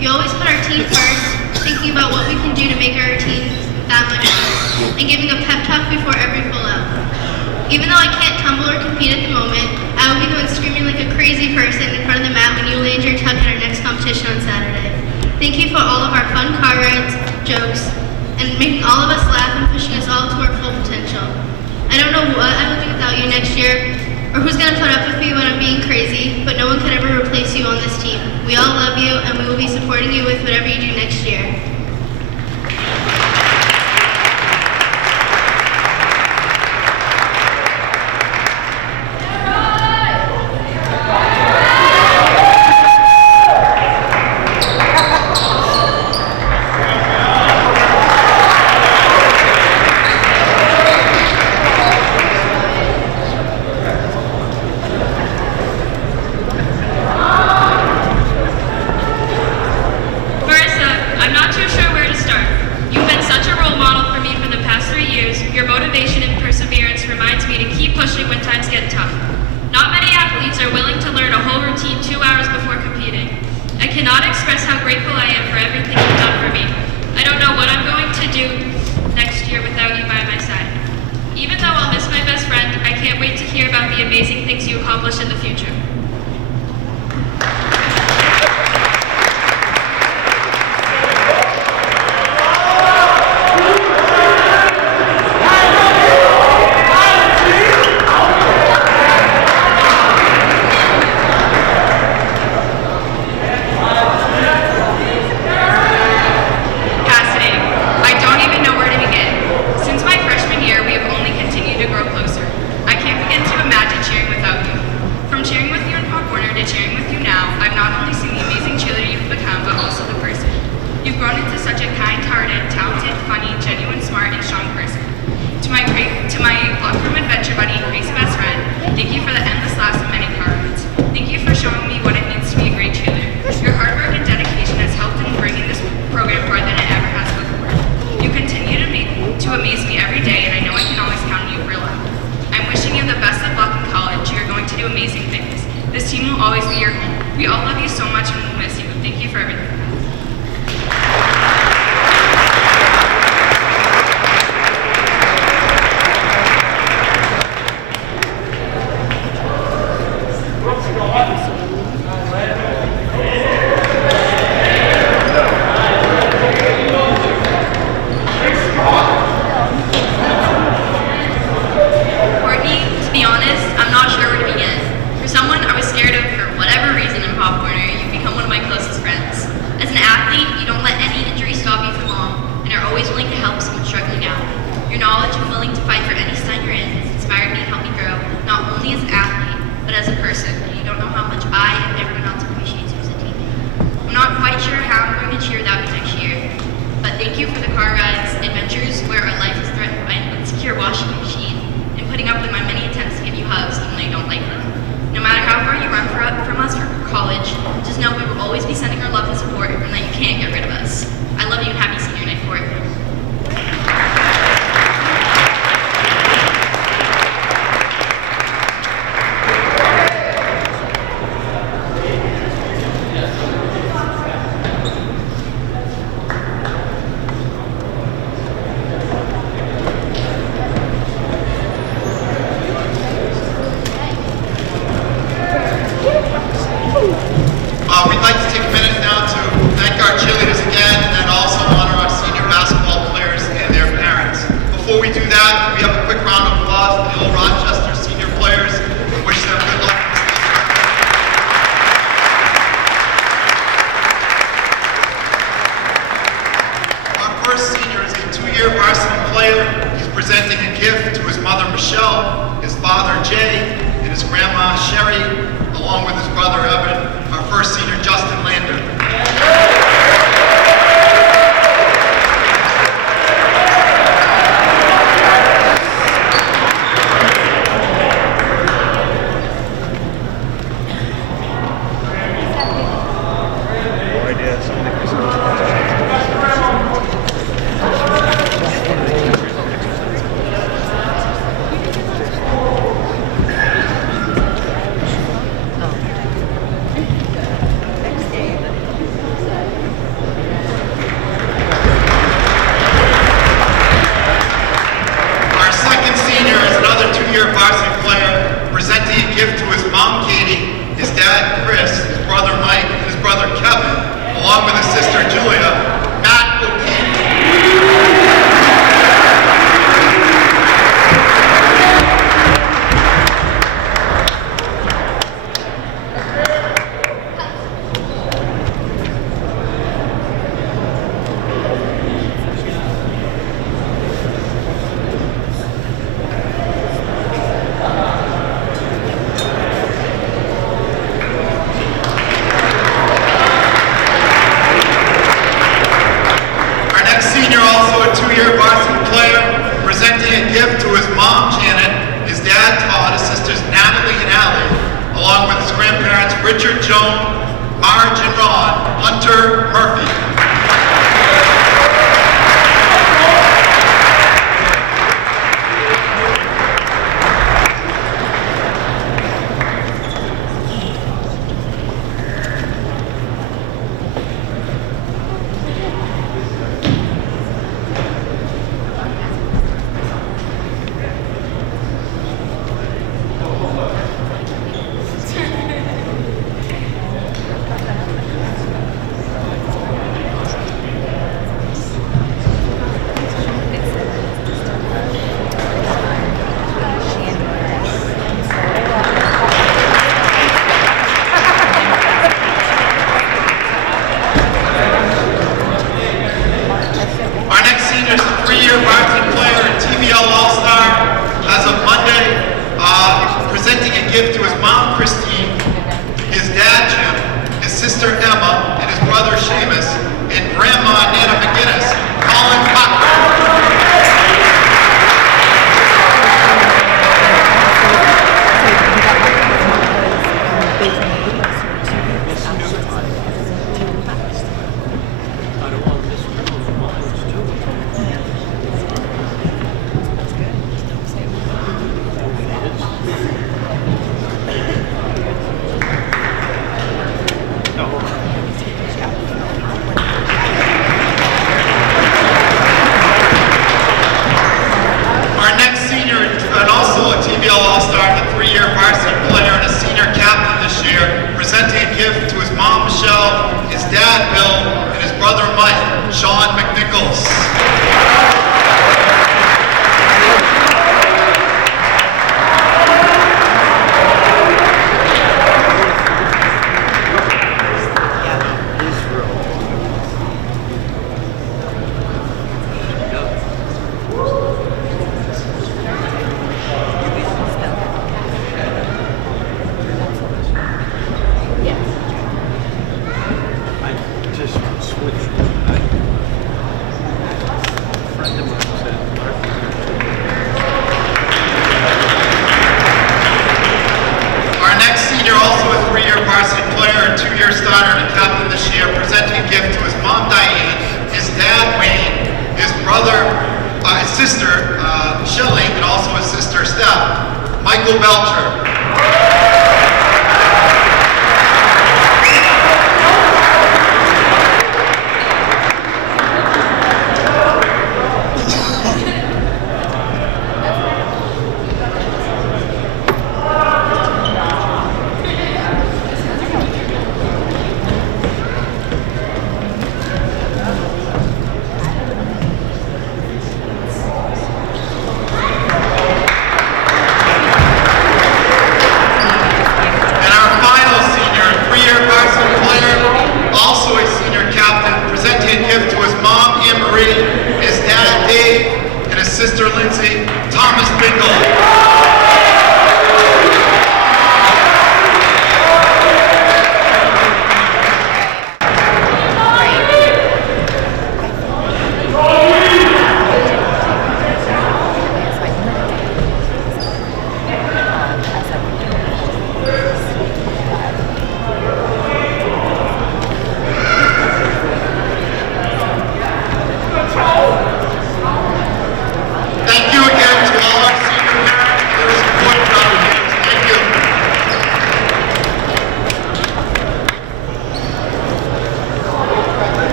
You always put our team first, thinking about what we can do to make our team that much better, and giving a pep talk before every pull-out. Even though I can't tumble or compete at the moment, I will be the one screaming like a crazy person in front of the mat when you land your tuck at our next competition on Saturday. Thank you for all of our fun car rides, jokes, and making all of us laugh and pushing us all to our full potential. I don't know what I will do without you next year, or who's going to put up with me when I'm being crazy, but no one could ever replace you on this team. We all love you, and we will be supporting you with whatever you do next year. dad, Chris, his brother Mike, and his brother Kevin, along with his sister Julia, Matt O'Keefe. Two-year varsity player, presenting a gift to his mom, Janet, his dad, Todd, his sisters, Natalie and Allie, along with his grandparents, Richard, Joan, Marge, and Ron, Hunter, Murphy.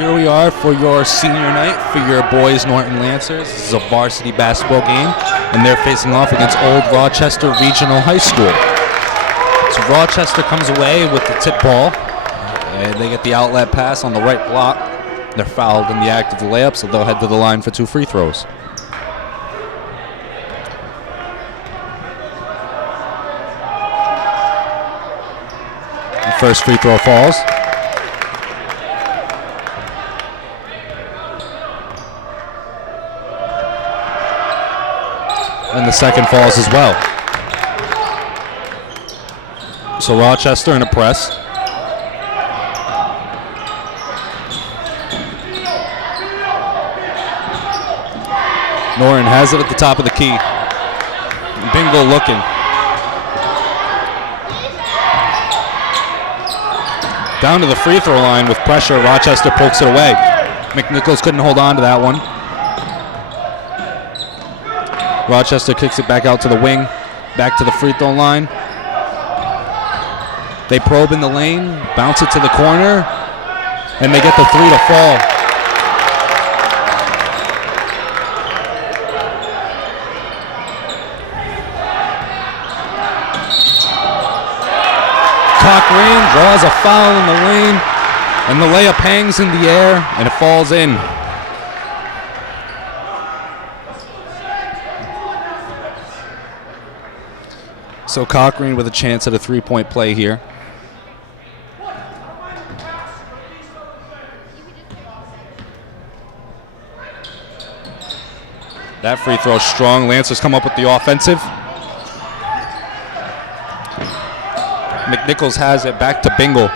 here we are for your senior night for your boys Norton Lancers. This is a varsity basketball game, and they're facing off against Old Rochester Regional High School. So Rochester comes away with the tip ball, and they get the outlet pass on the right block. They're fouled in the act of the layup, so they'll head to the line for 2 free throws. The first free throw falls. And the second falls as well. So Rochester in a press. Norton has it at the top of the key. Bingle looking. Down to the free throw line with pressure. Rochester pokes it away. McNichols couldn't hold on to that one. Rochester kicks it back out to the wing, back to the free throw line. They probe in the lane, bounce it to the corner, and they get the 3 to fall. Cochrane draws a foul in the lane, and the layup hangs in the air, and it falls in. So Cochrane with a chance at a 3-point play here. That free throw is strong. Lancers come up with the offensive. McNichols has it back to Bingle.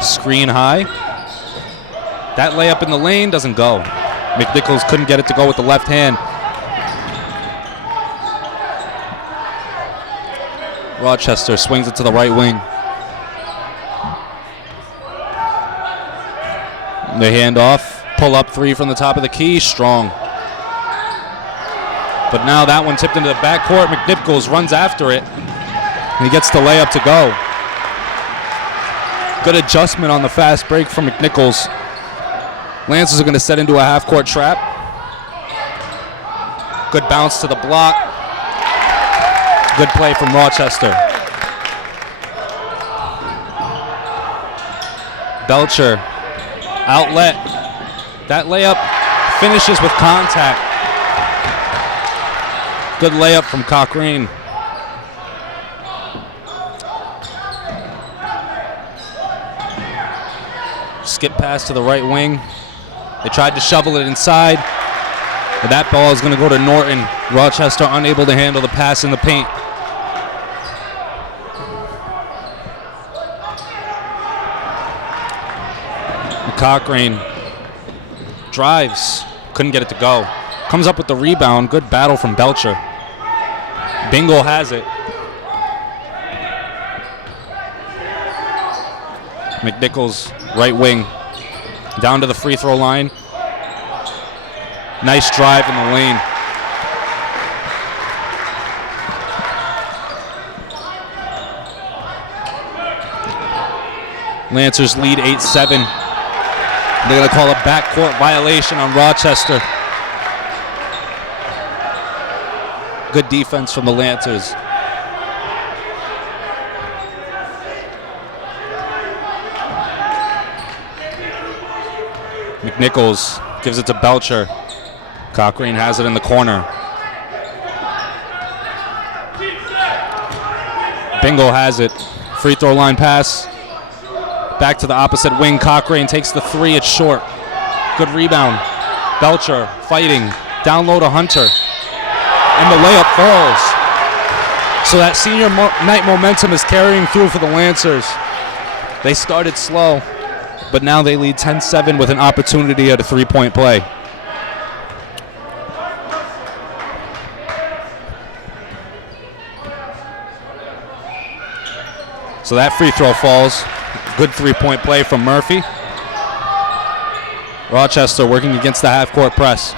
Screen high. That layup in the lane doesn't go. McNichols couldn't get it to go with the left hand. Rochester swings it to the right wing. The handoff, pull up 3 from the top of the key, strong. But now that one tipped into the backcourt. McNichols runs after it, and he gets the layup to go. Good adjustment on the fast break from McNichols. Lancers are going to set into a half-court trap. Good bounce to the block. Good play from Rochester. Belcher, outlet. That layup finishes with contact. Good layup from Cochrane. Skip pass to the right wing. They tried to shovel it inside, but that ball is going to go to Norton. Rochester unable to handle the pass in the paint. Cochrane drives, couldn't get it to go. Comes up with the rebound. Good battle from Belcher. Bingle has it. McNichols, right wing. Down to the free throw line. Nice drive in the lane. Lancers lead 8-7. They're going to call a backcourt violation on Rochester. Good defense from the Lancers. McNichols gives it to Belcher. Cochrane has it in the corner. Bingle has it. Free throw line pass. Back to the opposite wing. Cochrane takes the 3. It's short. Good rebound. Belcher fighting. Down low to Hunter. And the layup falls. So that senior night momentum is carrying through for the Lancers. They started slow, but now they lead 10-7 with an opportunity at a 3-point play. So that free throw falls. Good 3-point play from Murphy. Rochester working against the half-court press.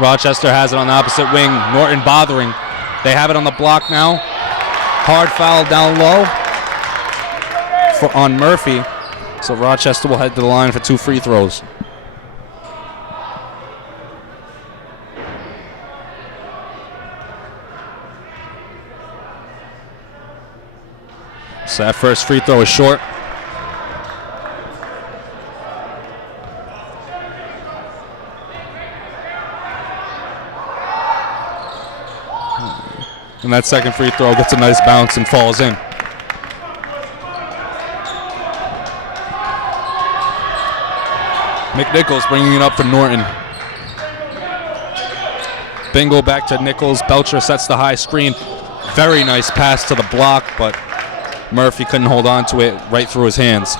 Rochester has it on the opposite wing. Norton bothering. They have it on the block now. Hard foul down low on Murphy. So Rochester will head to the line for 2 free throws. So that first free throw is short. And that second free throw gets a nice bounce and falls in. McNichols bringing it up for Norton. Bingo back to Nichols. Belcher sets the high screen. Very nice pass to the block, but Murphy couldn't hold on to it, right through his hands.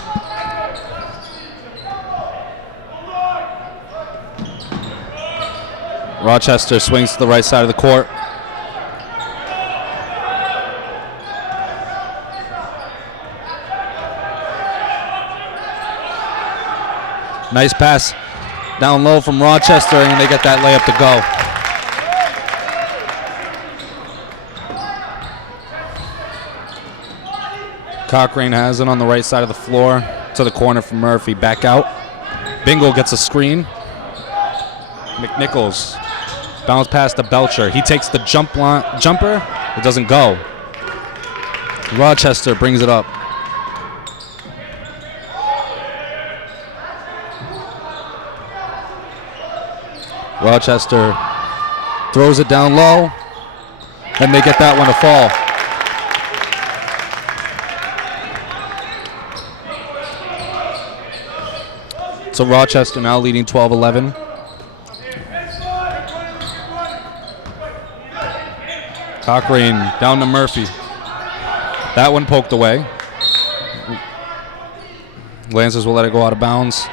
Rochester swings to the right side of the court. Nice pass down low from Rochester, and they get that layup to go. Cochrane has it on the right side of the floor to the corner for Murphy. Back out. Bingo gets a screen. McNichols bounce pass to Belcher. He takes the jumper. It doesn't go. Rochester brings it up. Rochester throws it down low, and they get that one to fall. So Rochester now leading 12-11. Cochrane down to Murphy. That one poked away. Lancers will let it go out of bounds.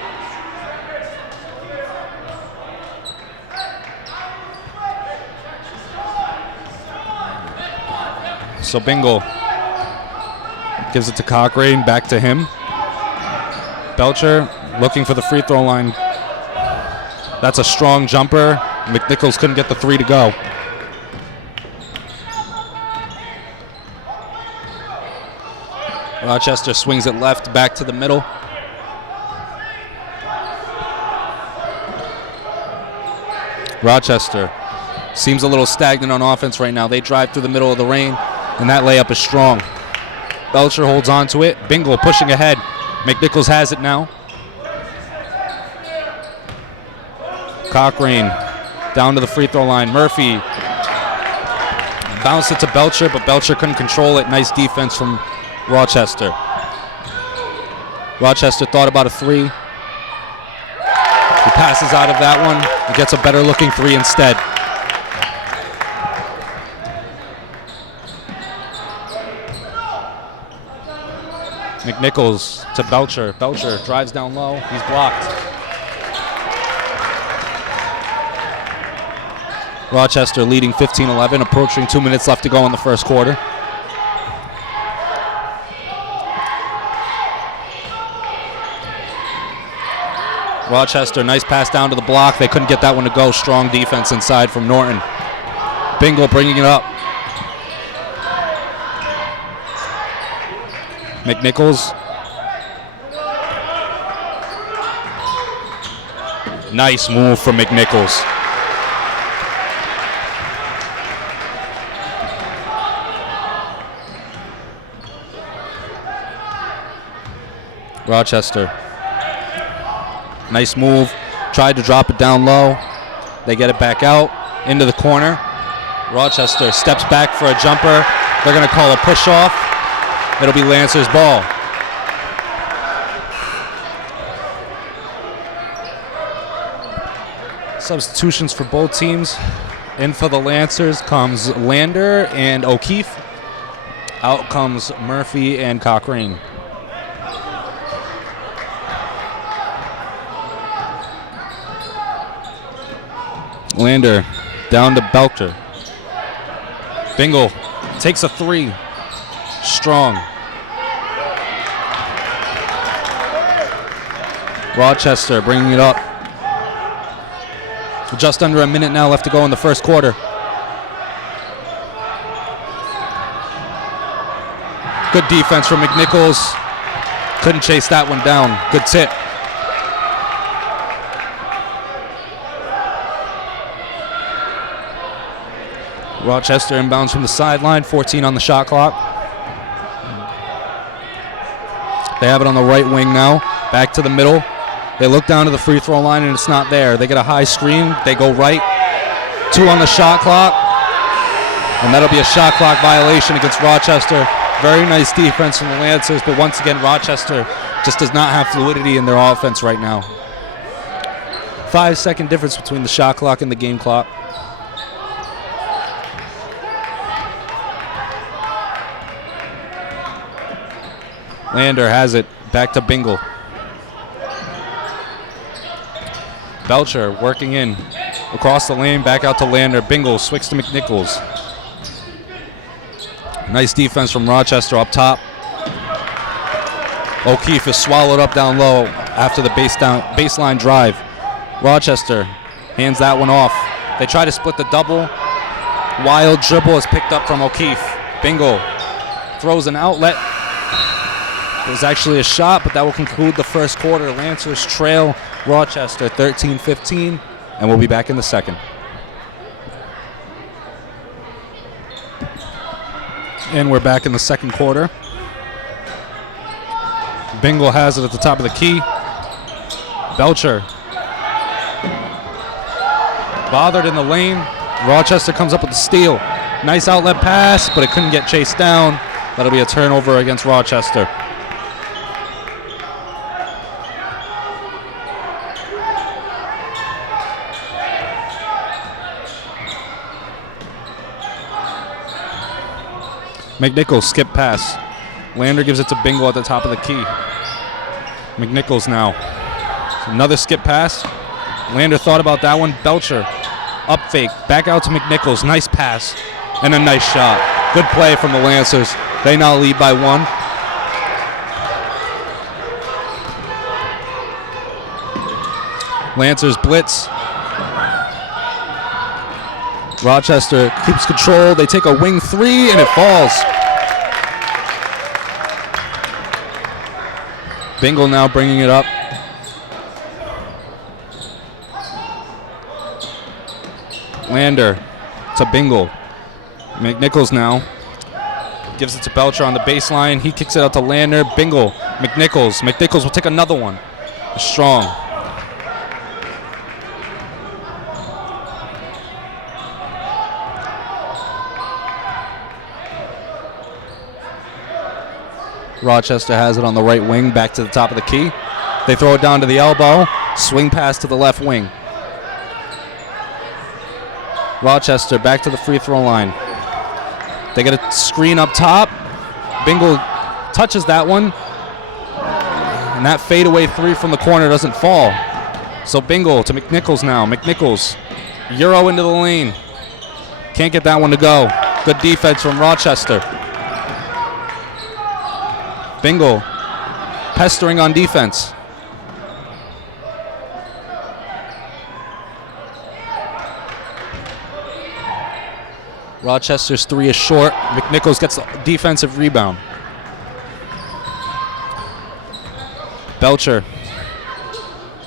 So Bingle gives it to Cochrane, back to him. Belcher looking for the free throw line. That's a strong jumper. McNichols couldn't get the 3 to go. Rochester swings it left, back to the middle. Rochester seems a little stagnant on offense right now. They drive through the middle of the lane, and that layup is strong. Belcher holds on to it. Bingle pushing ahead. McNichols has it now. Cochrane down to the free throw line. Murphy bounced it to Belcher, but Belcher couldn't control it. Nice defense from Rochester. Rochester thought about a 3. He passes out of that one. He gets a better looking 3 instead. McNichols to Belcher. Belcher drives down low. He's blocked. Rochester leading 15-11, approaching 2 minutes left to go in the first quarter. Rochester, nice pass down to the block. They couldn't get that one to go. Strong defense inside from Norton. Bingle bringing it up. McNichols. Nice move from McNichols. Rochester. Nice move. Tried to drop it down low. They get it back out into the corner. Rochester steps back for a jumper. They're going to call a push off. It'll be Lancers ball. Substitutions for both teams. In for the Lancers comes Lander and O'Keefe. Out comes Murphy and Cochrane. Lander down to Belcher. Bingle takes a 3. Strong. Rochester bringing it up. Just under a minute now left to go in the first quarter. Good defense from McNichols. Couldn't chase that one down. Good tip. Rochester inbounds from the sideline, 14 on the shot clock. They have it on the right wing now, back to the middle. They look down to the free throw line and it's not there. They get a high screen, they go right. 2 on the shot clock, and that'll be a shot clock violation against Rochester. Very nice defense from the Lancers, but once again, Rochester just does not have fluidity in their offense right now. 5-second difference between the shot clock and the game clock. Lander has it, back to Bingle. Belcher working in, across the lane, back out to Lander. Bingle swings to McNichols. Nice defense from Rochester up top. O'Keefe is swallowed up down low after the baseline drive. Rochester hands that one off. They try to split the double. Wild dribble is picked up from O'Keefe. Bingle throws an outlet. It was actually a shot, but that will conclude the first quarter. Lancers trail Rochester 13-15, and we'll be back in the second. And we're back in the second quarter. Bingle has it at the top of the key. Belcher bothered in the lane. Rochester comes up with the steal. Nice outlet pass, but it couldn't get chased down. That'll be a turnover against Rochester. McNichols skip pass. Lander gives it to Bingle at the top of the key. McNichols now. Another skip pass. Lander thought about that one. Belcher up fake. Back out to McNichols. Nice pass. And a nice shot. Good play from the Lancers. They now lead by 1. Lancers blitz. Rochester keeps control. They take a wing 3 and it falls. Bingle now bringing it up. Lander to Bingle. McNichols now gives it to Belcher on the baseline. He kicks it out to Lander. Bingle. McNichols. McNichols will take another one. Strong. Rochester has it on the right wing, back to the top of the key. They throw it down to the elbow. Swing pass to the left wing. Rochester back to the free throw line. They get a screen up top. Bingle touches that one. And that fadeaway 3 from the corner doesn't fall. So Bingle to McNichols now. McNichols, Euro into the lane. Can't get that one to go. Good defense from Rochester. Bingle pestering on defense. Rochester's 3 is short. McNichols gets the defensive rebound. Belcher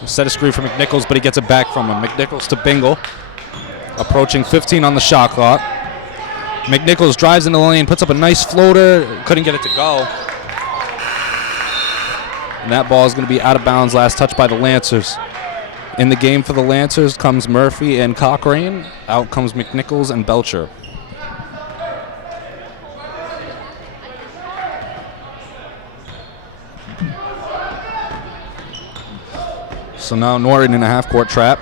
set a screen for McNichols, but he gets it back from him. McNichols to Bingle. Approaching 15 on the shot clock. McNichols drives into the lane, puts up a nice floater. Couldn't get it to go. And that ball is going to be out of bounds. Last touch by the Lancers. In the game for the Lancers comes Murphy and Cochrane. Out comes McNichols and Belcher. So now Norton in a half-court trap.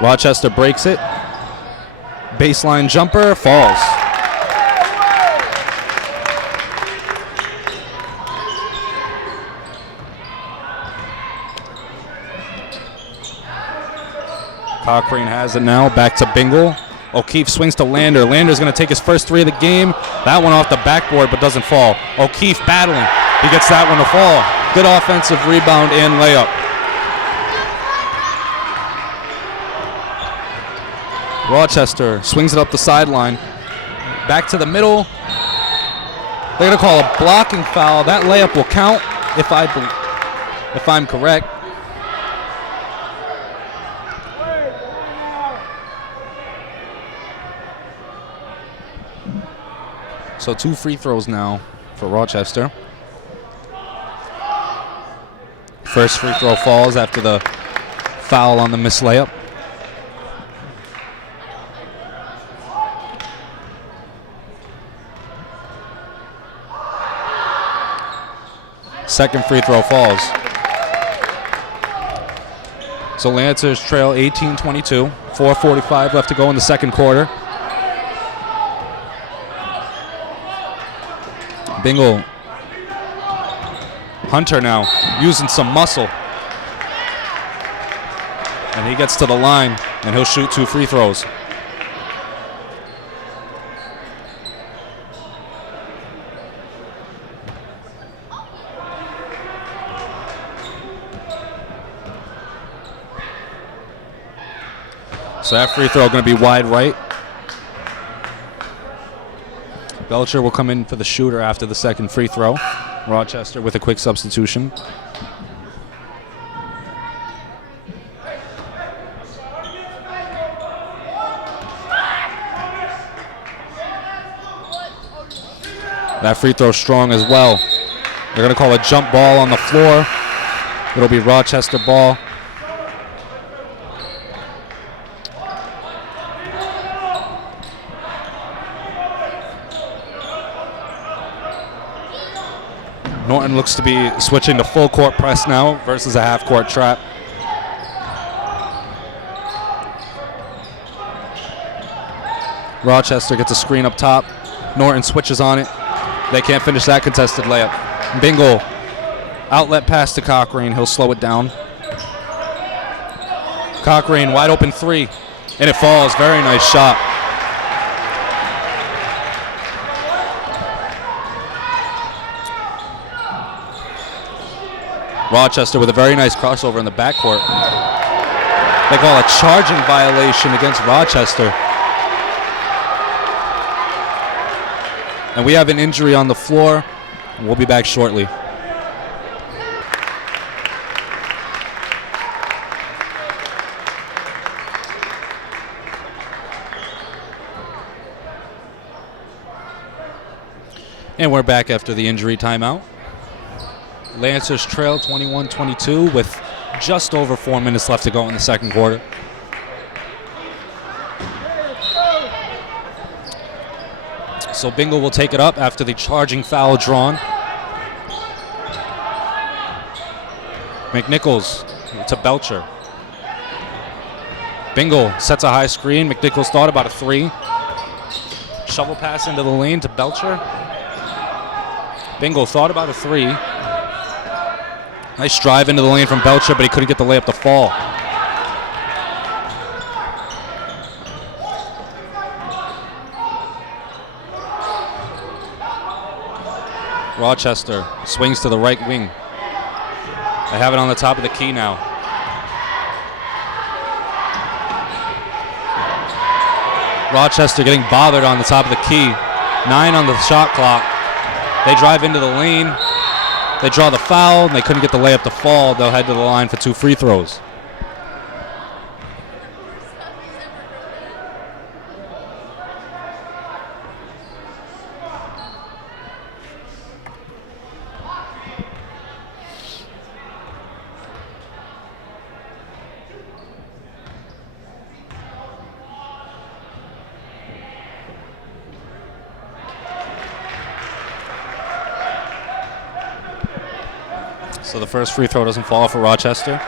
Rochester breaks it. Baseline jumper, falls. Cochrane has it now, back to Bingle. O'Keefe swings to Lander. Lander's going to take his first 3 of the game. That one off the backboard, but doesn't fall. O'Keefe battling. He gets that one to fall. Good offensive rebound and layup. Rochester swings it up the sideline. Back to the middle. They're going to call a blocking foul. That layup will count if I'm correct. So 2 free throws now for Rochester. First free throw falls after the foul on the missed layup. Second free throw falls. So Lancers trail 18-22. 4:45 left to go in the second quarter. Bingle. Hunter now using some muscle. And he gets to the line, and he'll shoot 2 free throws. So that free throw going to be wide right. Belcher will come in for the shooter after the second free throw. Rochester with a quick substitution. That free throw strong as well. They're going to call a jump ball on the floor. It'll be Rochester ball. Norton looks to be switching to full court press now versus a half court trap. Rochester gets a screen up top. Norton switches on it. They can't finish that contested layup. Bingle, outlet pass to Cochrane. He'll slow it down. Cochrane, wide open 3, and it falls. Very nice shot. Rochester with a very nice crossover in the backcourt. They call a charging violation against Rochester. And we have an injury on the floor. We'll be back shortly. And we're back after the injury timeout. Lancers trail 21-22 with just over 4 minutes left to go in the second quarter. So Bingle will take it up after the charging foul drawn. McNichols to Belcher. Bingle sets a high screen. McNichols thought about a 3. Shovel pass into the lane to Belcher. Bingle thought about a 3. Nice drive into the lane from Belcher, but he couldn't get the layup to fall. Rochester swings to the right wing. They have it on the top of the key now. Rochester getting bothered on the top of the key. 9 on the shot clock. They drive into the lane. They draw the foul, and they couldn't get the layup to fall. They'll head to the line for 2 free throws. So the first free throw doesn't fall for Rochester.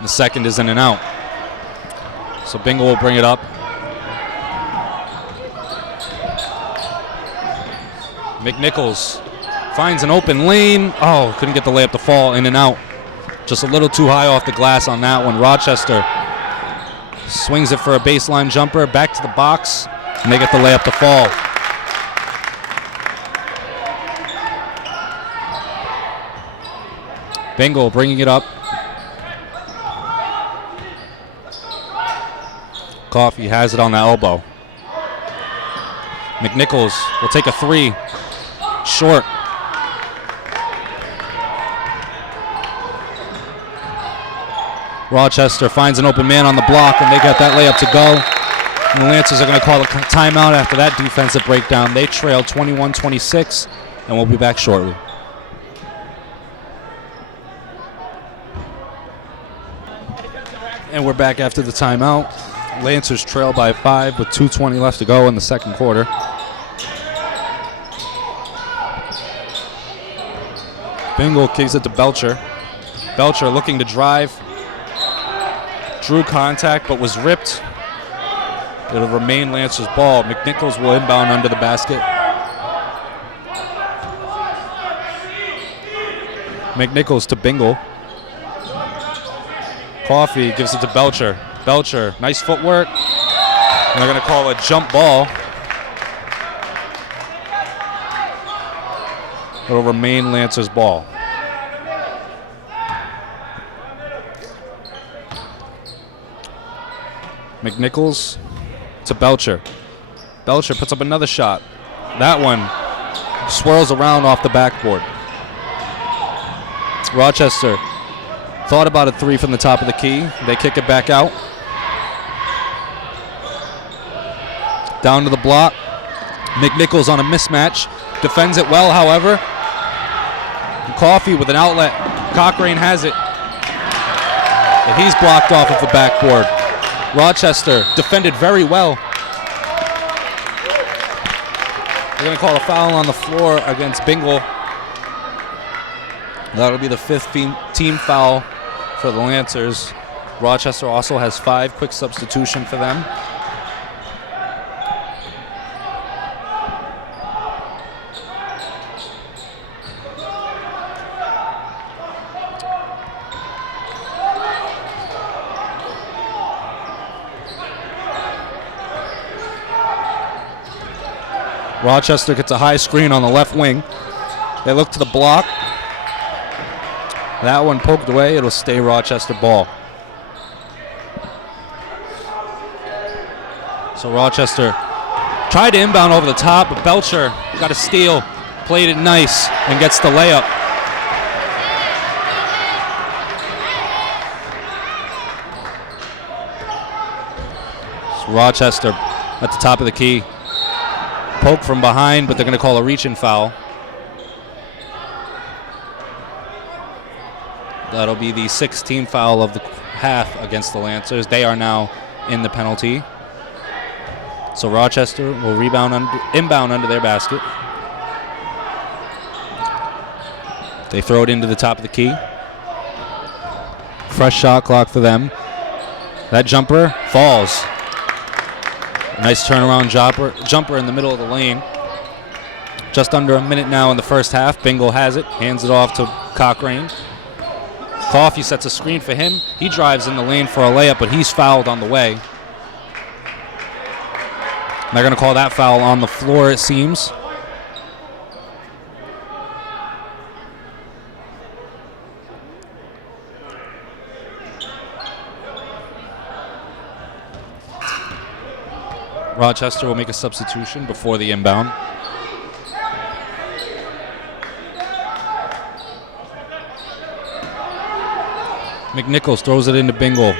The second is in and out. So Bingle will bring it up. McNichols finds an open lane. Oh, couldn't get the layup to fall. In and out. Just a little too high off the glass on that one. Rochester swings it for a baseline jumper. Back to the box. And they get the layup to fall. Bingle bringing it up. Coffee has it on the elbow. McNichols will take a three. Short. Rochester finds an open man on the block, and they got that layup to go. And the Lancers are going to call a timeout after that defensive breakdown. They trail 21-26, and we'll be back shortly. And we're back after the timeout. Lancers trail by 5 with 2:20 left to go in the second quarter. Bingle kicks it to Belcher. Belcher looking to drive. Drew contact but was ripped. It'll remain Lancers' ball. McNichols will inbound under the basket. McNichols to Bingle. Coffee gives it to Belcher. Belcher, nice footwork. And they're going to call a jump ball. It'll remain Lancers' ball. McNichols to Belcher. Belcher puts up another shot. That one swirls around off the backboard. Rochester thought about a three from the top of the key. They kick it back out. Down to the block. McNichols on a mismatch. Defends it well, however. Coffee with an outlet. Cochrane has it. And he's blocked off of the backboard. Rochester defended very well. They're going to call a foul on the floor against Bingle. That'll be the 5th team foul for the Lancers. Rochester also has 5. Quick substitution for them. Rochester gets a high screen on the left wing. They look to the block. That one poked away. It'll stay Rochester ball. So Rochester tried to inbound over the top, but Belcher got a steal, played it nice, and gets the layup. So Rochester at the top of the key. Poke from behind, but they're going to call a reach-in foul. That'll be the 6th team foul of the half against the Lancers. They are now in the penalty. So Rochester will inbound under their basket. They throw it into the top of the key. Fresh shot clock for them. That jumper falls. Nice turnaround jumper in the middle of the lane. Just under a minute now in the first half. Bingle has it, hands it off to Cochrane. Coffee sets a screen for him. He drives in the lane for a layup, but he's fouled on the way. They're going to call that foul on the floor, it seems. Rochester will make a substitution before the inbound. McNichols throws it into Bingle.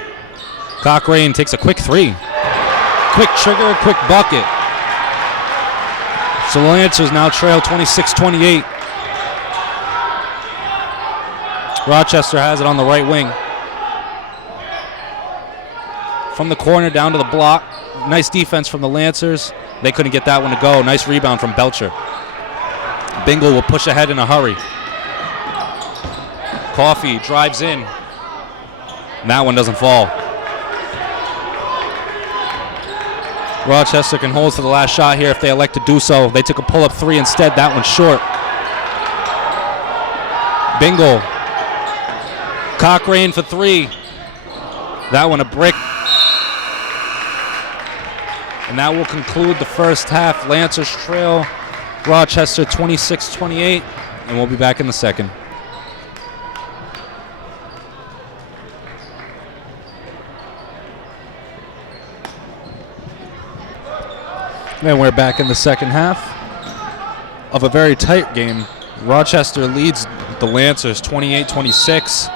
Cochrane takes a quick three. Quick trigger, quick bucket. So the Lancers now trail 26-28. Rochester has it on the right wing. From the corner down to the block. Nice defense from the Lancers. They couldn't get that one to go. Nice rebound from Belcher. Bingle will push ahead in a hurry. Coffee drives in. And that one doesn't fall. Rochester can hold for the last shot here if they elect to do so. They took a pull-up three instead. That one's short. Bingle. Cochrane for three. That one a brick. And that will conclude the first half. Lancers trail Rochester 26-28, and we'll be back in the second. And we're back in the second half of a very tight game. Rochester leads the Lancers 28-26.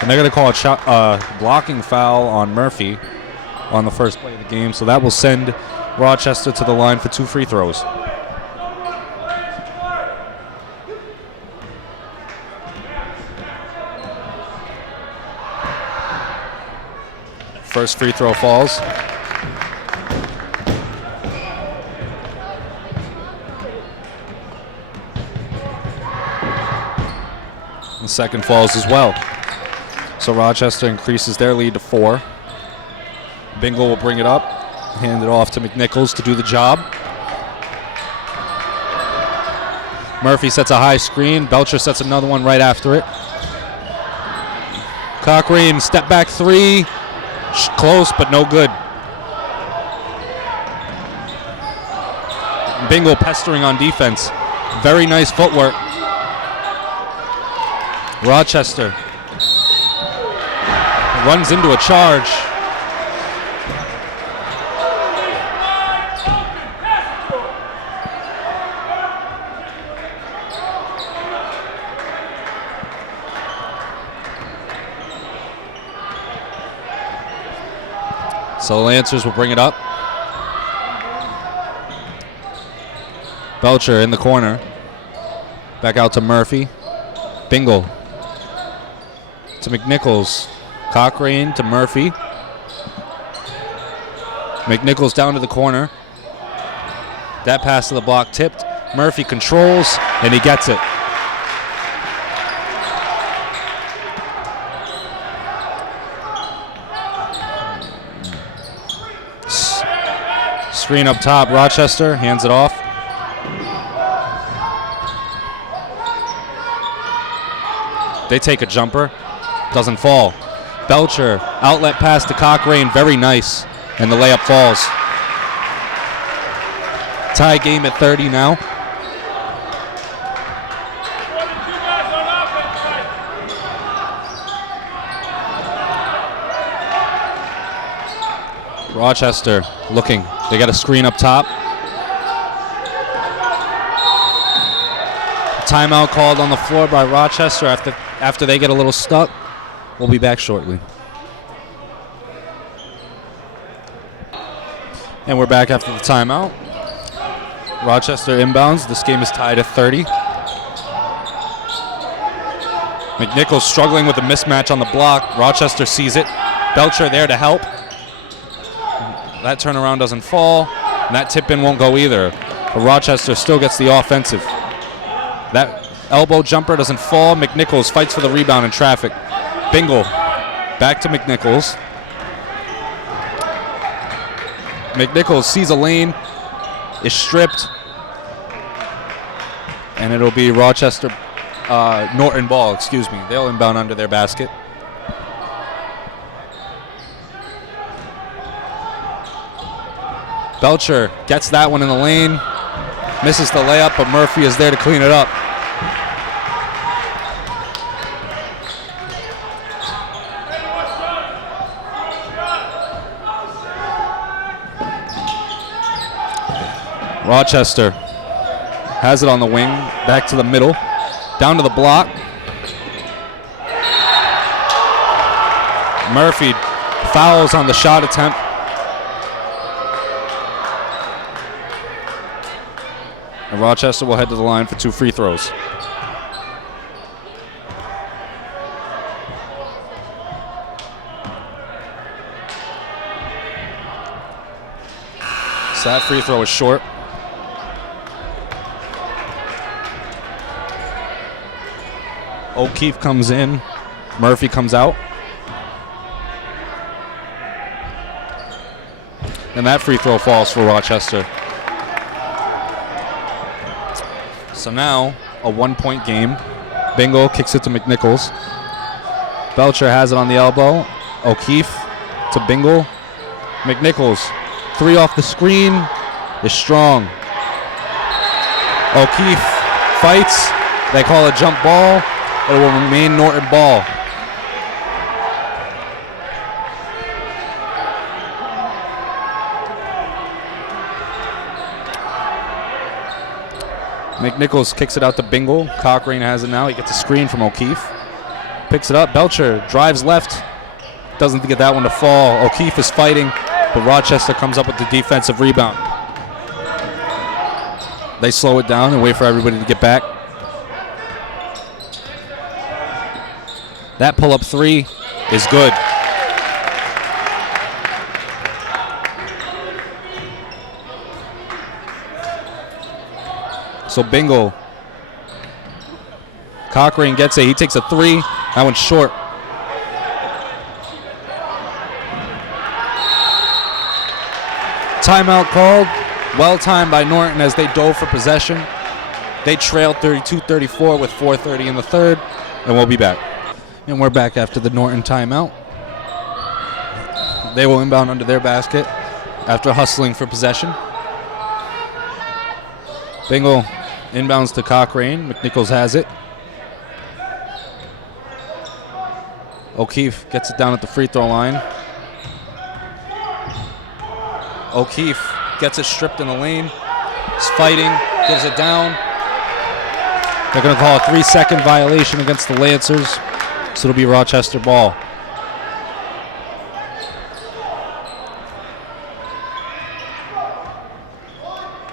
And they're going to call a blocking foul on Murphy on the first play of the game. So that will send Rochester to the line for 2 free throws. First free throw falls. The second falls as well. So Rochester increases their lead to 4. Bingle will bring it up, hand it off to McNichols to do the job. Murphy sets a high screen. Belcher sets another one right after it. Cochrane, step back 3. Close, but no good. Bingle pestering on defense. Very nice footwork. Rochester runs into a charge. So the Lancers will bring it up. Belcher in the corner. Back out to Murphy. Bingle to McNichols. Cochrane to Murphy. McNichols down to the corner. That pass to the block tipped. Murphy controls, and he gets it. Screen up top. Rochester hands it off. They take a jumper. Doesn't fall. Belcher, outlet pass to Cochrane. Very nice. And the layup falls. Tie game at 30 now. Rochester looking. They got a screen up top. Timeout called on the floor by Rochester after they get a little stuck. We'll be back shortly. And we're back after the timeout. Rochester inbounds. This game is tied at 30. McNichols struggling with a mismatch on the block. Rochester sees it. Belcher there to help. That turnaround doesn't fall, and that tip-in won't go either. But Rochester still gets the offensive. That elbow jumper doesn't fall. McNichols fights for the rebound in traffic. Bingle back to McNichols. McNichols sees a lane, is stripped, and it'll be Rochester, Norton ball, excuse me. They'll inbound under their basket. Belcher gets that one in the lane, misses the layup, but Murphy is there to clean it up. Rochester has it on the wing, back to the middle, down to the block. Murphy fouls on the shot attempt. And Rochester will head to the line for 2 free throws. So that free throw is short. O'Keefe comes in. Murphy comes out. And that free throw falls for Rochester. So now, a 1-point game. Bingle kicks it to McNichols. Belcher has it on the elbow. O'Keefe to Bingle. McNichols, 3 off the screen, is strong. O'Keefe fights. They call a jump ball. It will remain Norton ball. McNichols kicks it out to Bingle. Cochrane has it now. He gets a screen from O'Keefe. Picks it up. Belcher drives left. Doesn't get that one to fall. O'Keefe is fighting, but Rochester comes up with the defensive rebound. They slow it down and wait for everybody to get back. That pull-up three is good. So Bingle. Cochrane gets it. He takes a three. That one's short. Timeout called. Well timed by Norton as they dove for possession. They trailed 32-34 with 4:30 in the third, and we'll be back. And we're back after the Norton timeout. They will inbound under their basket after hustling for possession. Bingle inbounds to Cochrane. McNichols has it. O'Keefe gets it down at the free throw line. O'Keefe gets it stripped in the lane. He's fighting, gives it down. They're going to call a 3-second violation against the Lancers, so it'll be Rochester ball.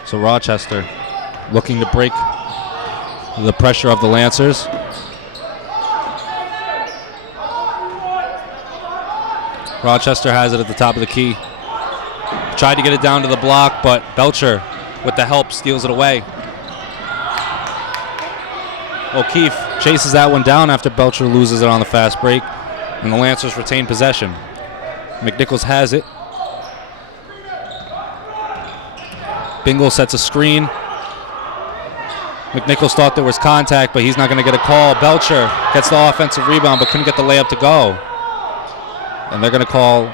So Rochester looking to break the pressure of the Lancers. Rochester has it at the top of the key. Tried to get it down to the block, but Belcher, with the help, steals it away. O'Keefe chases that one down after Belcher loses it on the fast break, and the Lancers retain possession. McNichols has it. Bingle sets a screen. McNichols thought there was contact, but he's not going to get a call. Belcher gets the offensive rebound, but couldn't get the layup to go. And they're going to call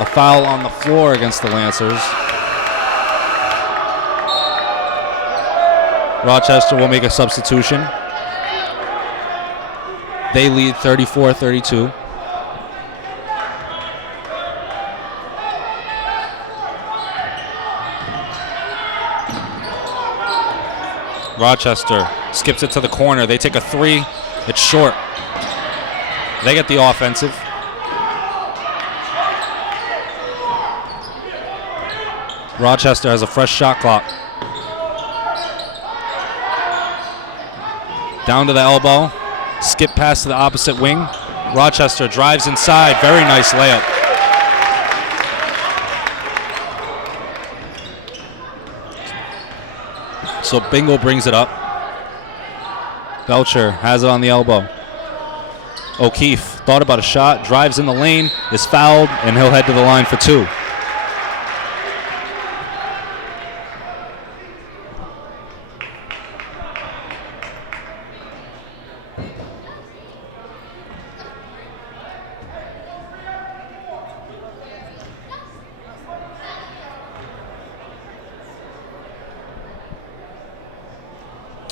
a foul on the floor against the Lancers. Rochester will make a substitution. They lead 34-32. Rochester skips it to the corner. They take a three. It's short. They get the offensive. Rochester has a fresh shot clock. Down to the elbow. Skip pass to the opposite wing. Rochester drives inside. Very nice layup. So Bingle brings it up. Belcher has it on the elbow. O'Keefe thought about a shot, drives in the lane, is fouled, and he'll head to the line for two.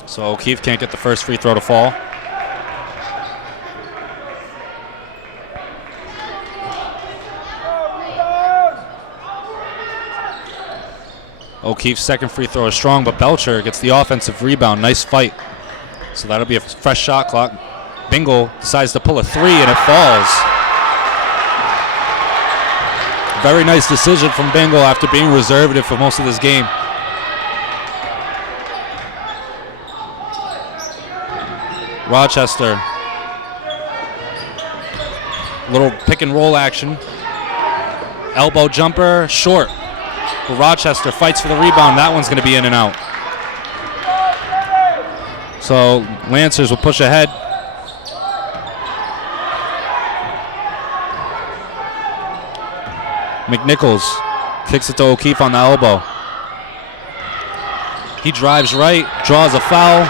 So O'Keefe can't get the first free throw to fall. O'Keefe's second free throw is strong, but Belcher gets the offensive rebound. Nice fight. So that'll be a fresh shot clock. Bingle decides to pull a three, and it falls. Very nice decision from Bingle after being reservative for most of this game. Rochester. Little pick and roll action. Elbow jumper, short. But Rochester fights for the rebound. That one's going to be in and out. So Lancers will push ahead. McNichols kicks it to O'Keefe on the elbow. He drives right, draws a foul,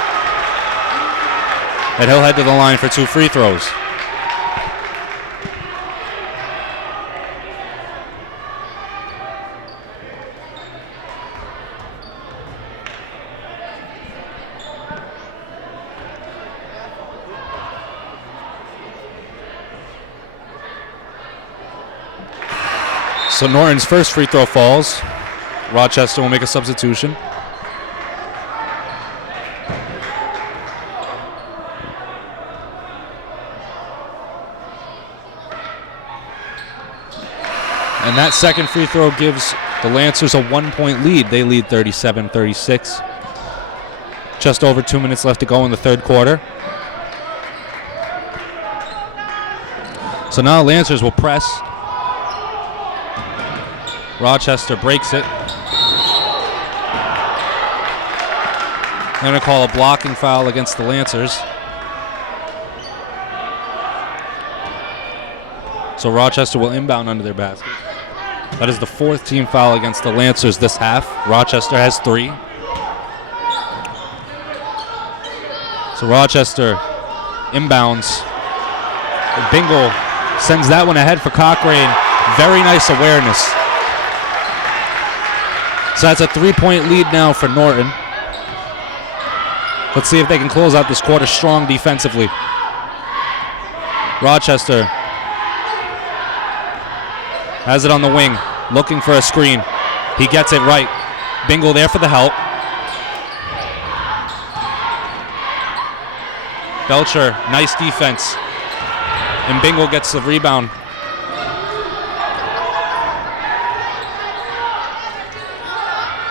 and he'll head to the line for two free throws. So Norton's first free throw falls. Rochester will make a substitution. And that second free throw gives the Lancers a 1-point lead. They lead 37-36. Just over 2 minutes left to go in the third quarter. So now Lancers will press. Rochester breaks it. They're going to call a blocking foul against the Lancers. So Rochester will inbound under their basket. That is the fourth team foul against the Lancers this half. Rochester has 3. So Rochester inbounds. Bingle sends that one ahead for Cochrane. Very nice awareness. So that's a 3-point lead now for Norton. Let's see if they can close out this quarter strong defensively. Rochester has it on the wing, looking for a screen. He gets it right. Bingle there for the help. Belcher, nice defense. And Bingle gets the rebound.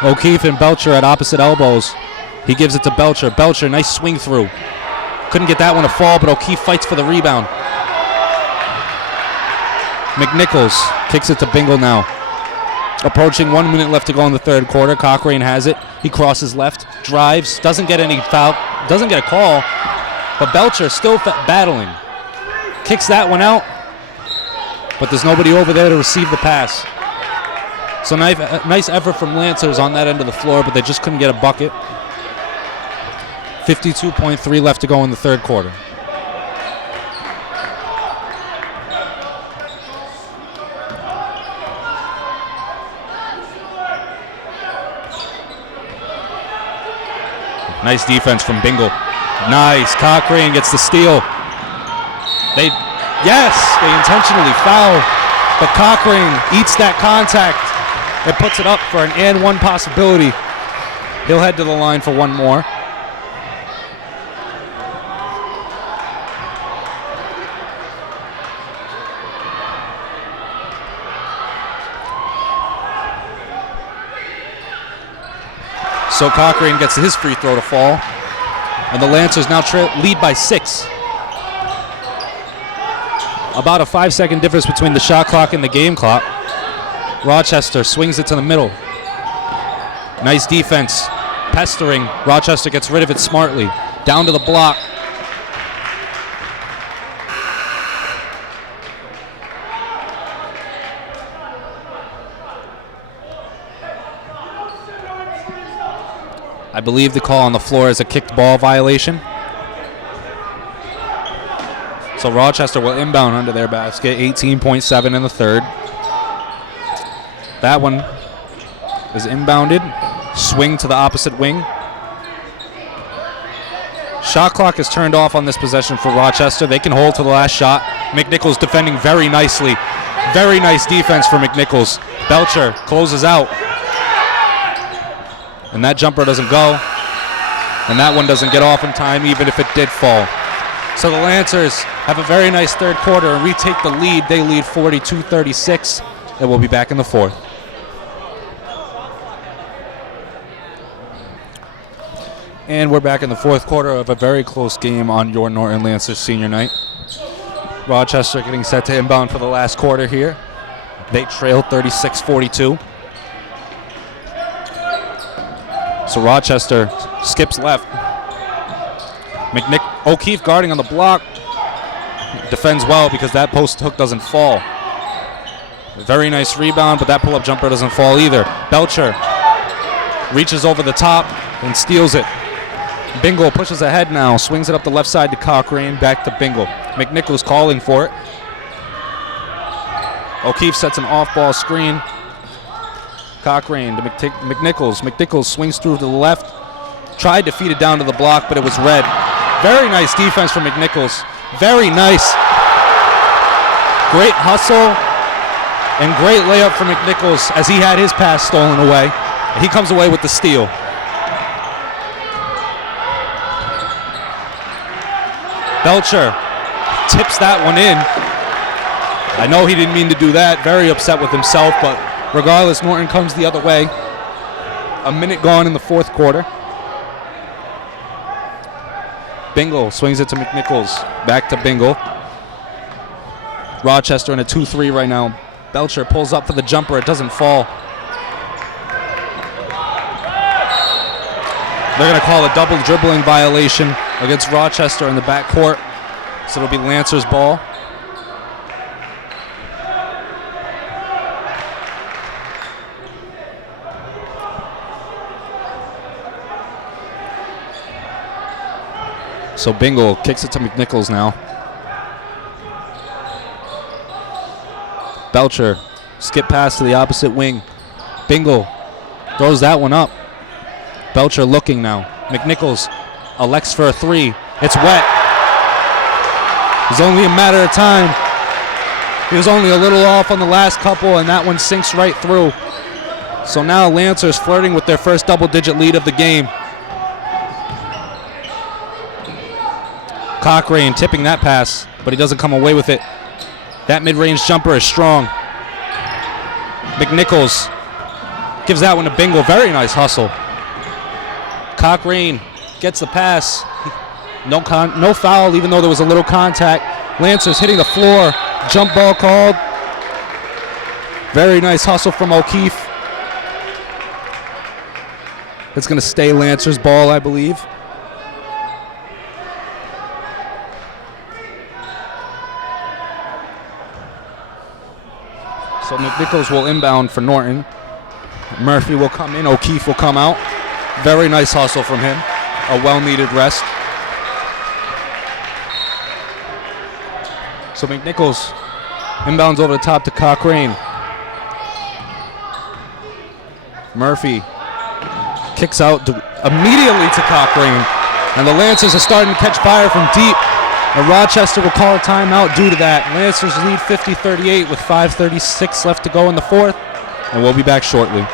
O'Keefe and Belcher at opposite elbows. He gives it to Belcher. Belcher, nice swing through. Couldn't get that one to fall, but O'Keefe fights for the rebound. McNichols kicks it to Bingle now. Approaching 1 minute left to go in the third quarter. Cochrane has it. He crosses left, drives, doesn't get any foul, doesn't get a call, but Belcher still battling. Kicks that one out, but there's nobody over there to receive the pass. So nice effort from Lancers on that end of the floor, but they just couldn't get a bucket. 52.3 left to go in the third quarter. Nice defense from Bingle. Nice. Cochrane gets the steal. They intentionally foul, but Cochrane eats that contact and puts it up for an and one possibility. He'll head to the line for one more. So Cochrane gets his free throw to fall. And the Lancers now lead by 6. About a 5-second difference between the shot clock and the game clock. Rochester swings it to the middle. Nice defense. Pestering. Rochester gets rid of it smartly. Down to the block. I believe the call on the floor is a kicked ball violation. So Rochester will inbound under their basket, 18.7 in the third. That one is inbounded. Swing to the opposite wing. Shot clock is turned off on this possession for Rochester. They can hold to the last shot. McNichols defending very nicely. Very nice defense for McNichols. Belcher closes out. And that jumper doesn't go. And that one doesn't get off in time, even if it did fall. So the Lancers have a very nice third quarter and retake the lead. They lead 42-36, and we'll be back in the fourth. And we're back in the fourth quarter of a very close game on your Norton Lancers senior night. Rochester getting set to inbound for the last quarter here. They trail 36-42. So Rochester skips left. O'Keefe guarding on the block. Defends well because that post hook doesn't fall. Very nice rebound, but that pull-up jumper doesn't fall either. Belcher reaches over the top and steals it. Bingle pushes ahead now, swings it up the left side to Cochrane, back to Bingle. McNichols calling for it. O'Keefe sets an off-ball screen. Cochrane to McNichols. McNichols swings through to the left. Tried to feed it down to the block, but it was red. Very nice defense from McNichols. Very nice. Great hustle and great layup from McNichols as he had his pass stolen away. He comes away with the steal. Belcher tips that one in. I know he didn't mean to do that. Very upset with himself, but regardless, Norton comes the other way. A minute gone in the fourth quarter. Bingle swings it to McNichols. Back to Bingle. Rochester in a 2-3 right now. Belcher pulls up for the jumper. It doesn't fall. They're going to call a double dribbling violation against Rochester in the backcourt. So it'll be Lancer's ball. So Bingle kicks it to McNichols now. Belcher, skip pass to the opposite wing. Bingle throws that one up. Belcher looking now. McNichols elects for a three. It's wet. It's only a matter of time. He was only a little off on the last couple, and that one sinks right through. So now Lancers flirting with their first double-digit lead of the game. Cochrane tipping that pass, but he doesn't come away with it. That mid-range jumper is strong. McNichols gives that one to Bingle. Very nice hustle. Cochrane gets the pass. No foul, even though there was a little contact. Lancers hitting the floor. Jump ball called. Very nice hustle from O'Keefe. It's going to stay Lancers ball, I believe. So McNichols will inbound for Norton. Murphy will come in. O'Keefe will come out. Very nice hustle from him. A well-needed rest. So McNichols inbounds over the top to Cochrane. Murphy kicks out immediately to Cochrane. And the Lancers are starting to catch fire from deep. And Rochester will call a timeout due to that. Lancers lead 50-38 with 5:36 left to go in the fourth. And we'll be back shortly.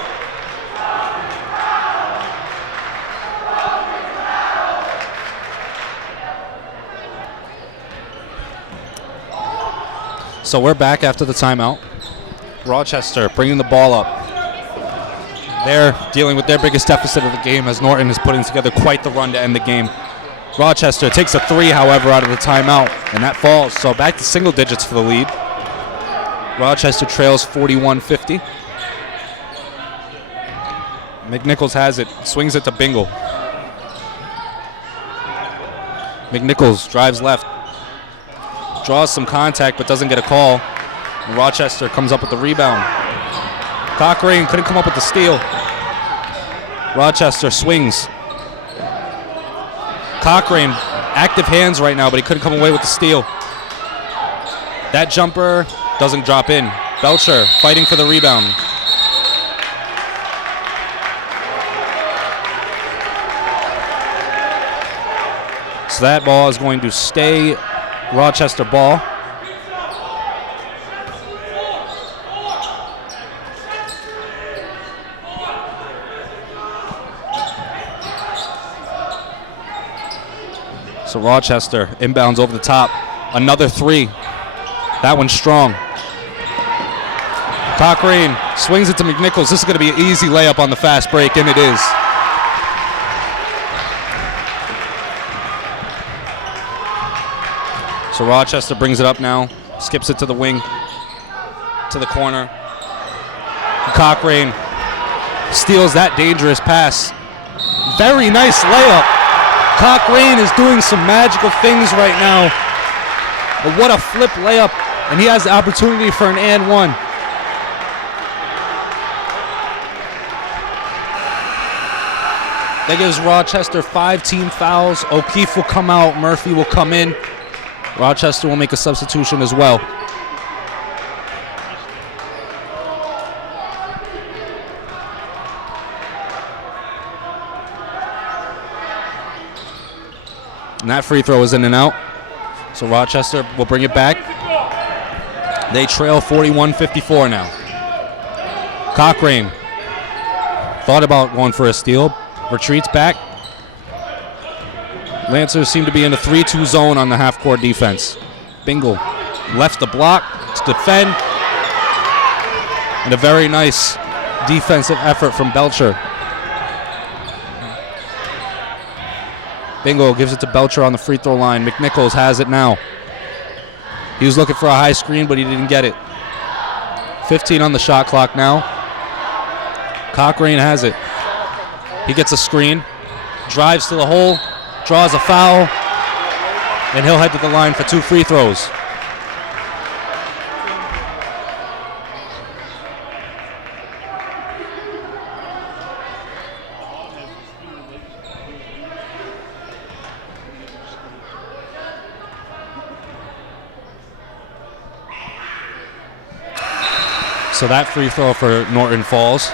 So we're back after the timeout. Rochester bringing the ball up. They're dealing with their biggest deficit of the game as Norton is putting together quite the run to end the game. Rochester takes a three, however, out of the timeout, and that falls. So back to single digits for the lead. Rochester trails 41-50. McNichols has it, swings it to Bingle. McNichols drives left. Draws some contact but doesn't get a call. And Rochester comes up with the rebound. Cochrane couldn't come up with the steal. Rochester swings. Cochrane, active hands right now, but he couldn't come away with the steal. That jumper doesn't drop in. Belcher fighting for the rebound. So that ball is going to stay Rochester ball. So Rochester inbounds over the top. Another three. That one's strong. Cochrane swings it to McNichols. This is going to be an easy layup on the fast break, and it is. So Rochester brings it up now. Skips it to the wing. To the corner. Cochrane steals that dangerous pass. Very nice layup. Cochrane is doing some magical things right now. But what a flip layup. And he has the opportunity for an and one. That gives Rochester 5 team fouls. O'Keefe will come out. Murphy will come in. Rochester will make a substitution as well. And that free throw is in and out. So Rochester will bring it back. They trail 41-54 now. Cochrane Thought about going for a steal. Retreats back. Lancers seem to be in a 3-2 zone on the half-court defense. Bingle left the block to defend. And a very nice defensive effort from Belcher. Bingle gives it to Belcher on the free throw line. McNichols has it now. He was looking for a high screen, but he didn't get it. 15 on the shot clock now. Cochrane has it. He gets a screen, drives to the hole, draws a foul, and he'll head to the line for 2 free throws. So that free throw for Norton falls.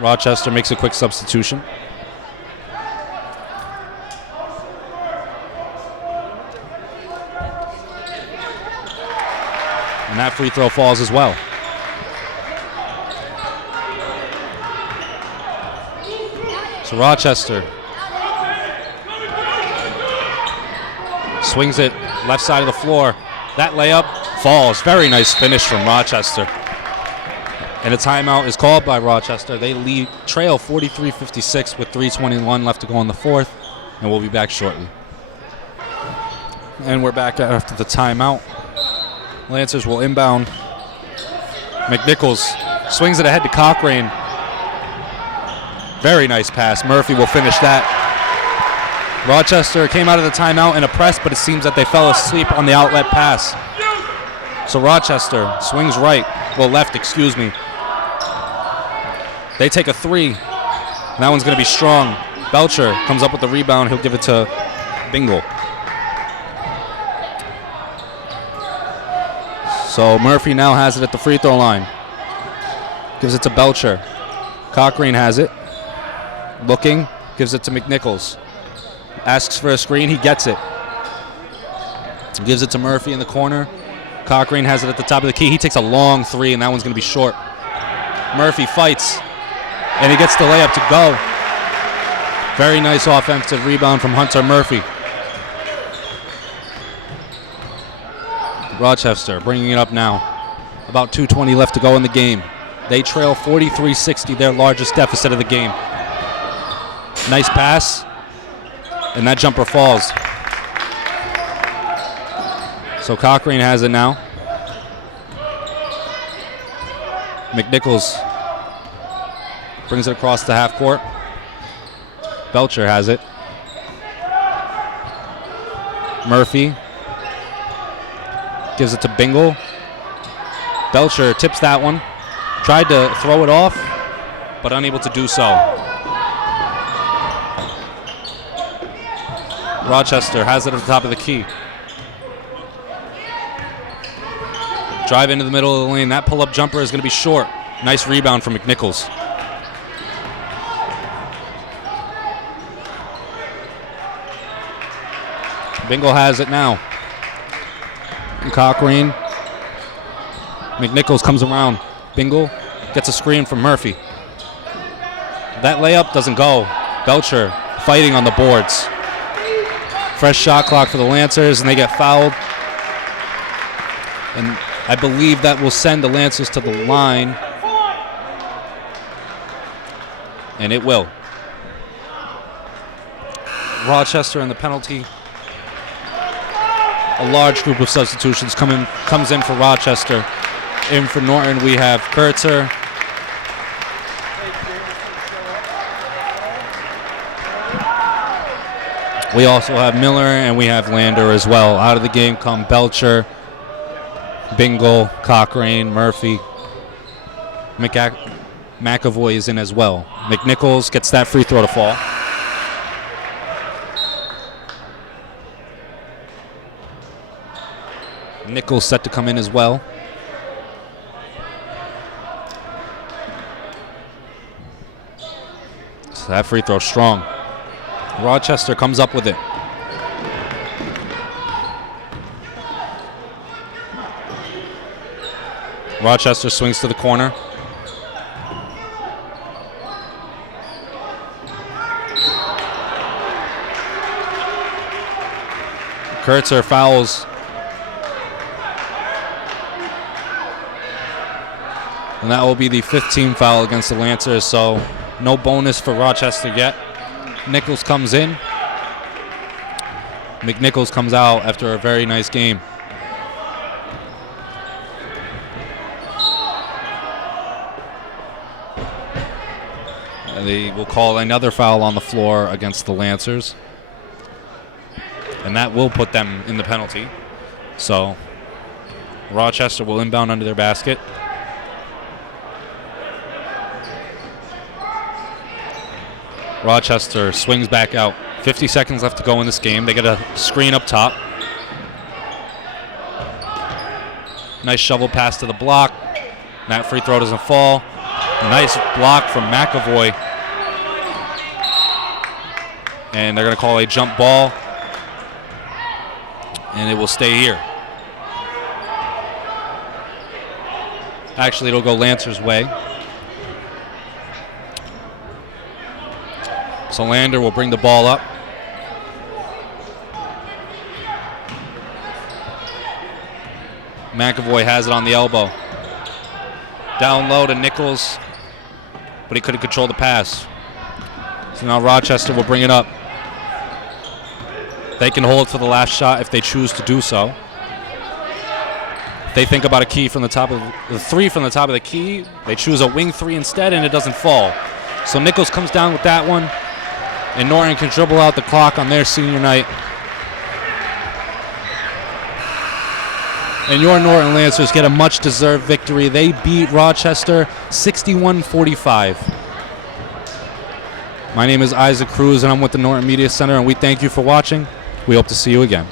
Rochester makes a quick substitution. And that free throw falls as well. So Rochester swings it left side of the floor. That layup falls. Very nice finish from Rochester. And a timeout is called by Rochester. They trail 43-56 with 3:21 left to go in the fourth. And we'll be back shortly. And we're back after the timeout. Lancers will inbound. McNichols swings it ahead to Cochrane. Very nice pass. Murphy will finish that. Rochester came out of the timeout in a press, but it seems that they fell asleep on the outlet pass. So Rochester swings left, excuse me. They take a 3. And that one's going to be strong. Belcher comes up with the rebound. He'll give it to Bingle. So Murphy now has it at the free throw line. Gives it to Belcher. Cochrane has it. Looking, gives it to McNichols. Asks for a screen, he gets it. Gives it to Murphy in the corner. Cochrane has it at the top of the key. He takes a long 3, and that one's going to be short. Murphy fights, and he gets the layup to go. Very nice offensive rebound from Hunter Murphy. Rochester bringing it up now. About 2:20 left to go in the game. They trail 43-60, their largest deficit of the game. Nice pass, and that jumper falls. So Cochrane has it now. McNichols brings it across the half court. Belcher has it. Murphy gives it to Bingle. Belcher tips that one. Tried to throw it off, but unable to do so. Rochester has it at the top of the key. Drive into the middle of the lane. That pull-up jumper is going to be short. Nice rebound from McNichols. Bingle has it now. And Cochrane. McNichols comes around. Bingle gets a screen from Murphy. That layup doesn't go. Belcher fighting on the boards. Fresh shot clock for the Lancers, and they get fouled. And I believe that will send the Lancers to the line. And it will. Rochester in the penalty. A large group of substitutions comes in for Rochester. In for Norton, we have Kurtzer. We also have Miller, and we have Lander as well. Out of the game come Belcher, Bingle, Cochrane, Murphy. McAvoy is in as well. McNichols gets that free throw to fall. Nichols set to come in as well. So that free throw strong. Rochester comes up with it. Rochester swings to the corner. Kurtzer fouls. And that will be the 5th team foul against the Lancers, so no bonus for Rochester yet. Nichols comes in. McNichols comes out after a very nice game. And they will call another foul on the floor against the Lancers. And that will put them in the penalty. So Rochester will inbound under their basket. Rochester swings back out. 50 seconds left to go in this game. They get a screen up top. Nice shovel pass to the block. That free throw doesn't fall. Nice block from McAvoy. And they're going to call a jump ball. And it will stay here. Actually, it'll go Lancers' way. So Lander will bring the ball up. McAvoy has it on the elbow. Down low to Nichols, but he couldn't control the pass. So now Rochester will bring it up. They can hold for the last shot if they choose to do so. If they think about a key from the top of the three from the top of the key, they choose a wing three instead, and it doesn't fall. So Nichols comes down with that one. And Norton can dribble out the clock on their senior night. And your Norton Lancers get a much-deserved victory. They beat Rochester 61-45. My name is Isaac Cruz, and I'm with the Norton Media Center, and we thank you for watching. We hope to see you again.